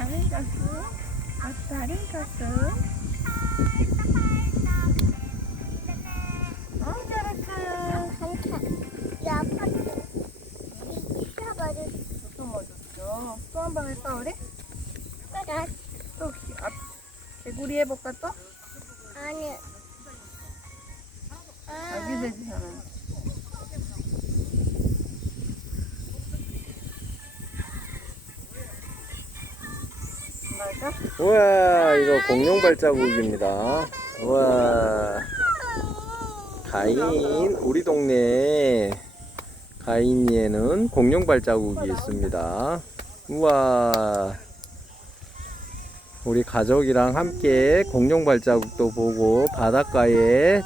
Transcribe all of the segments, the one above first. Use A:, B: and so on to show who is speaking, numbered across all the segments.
A: 아리가스. 아리가스. 어, 잘했어요.
B: 이 아파트 잊어버렸어.
A: 또 맞았죠. 또 한번 할까, 우리? 또, 기- 앞, 개구리 해볼까, 또? 말까?
C: 우와 이거 공룡 발자국입니다. 우와. 가인 우리 동네 가인이에는 공룡 발자국이 있습니다. 우와. 우리 가족이랑 함께 공룡 발자국도 보고 바닷가에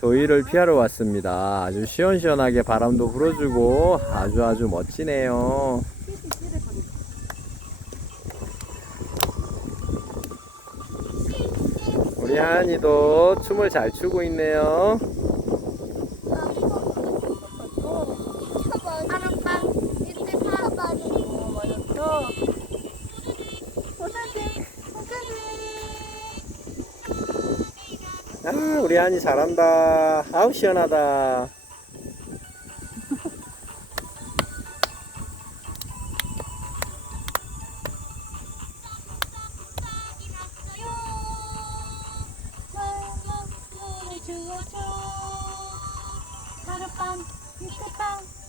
C: 더위를 피하러 왔습니다. 아주 시원시원하게 바람도 불어주고 아주 아주 멋지네요 우리 하은이도 춤을 잘 추고 있네요. 아, 우리 하은이 잘한다. 아우 시원하다.
A: Ano Para pang, dito pang.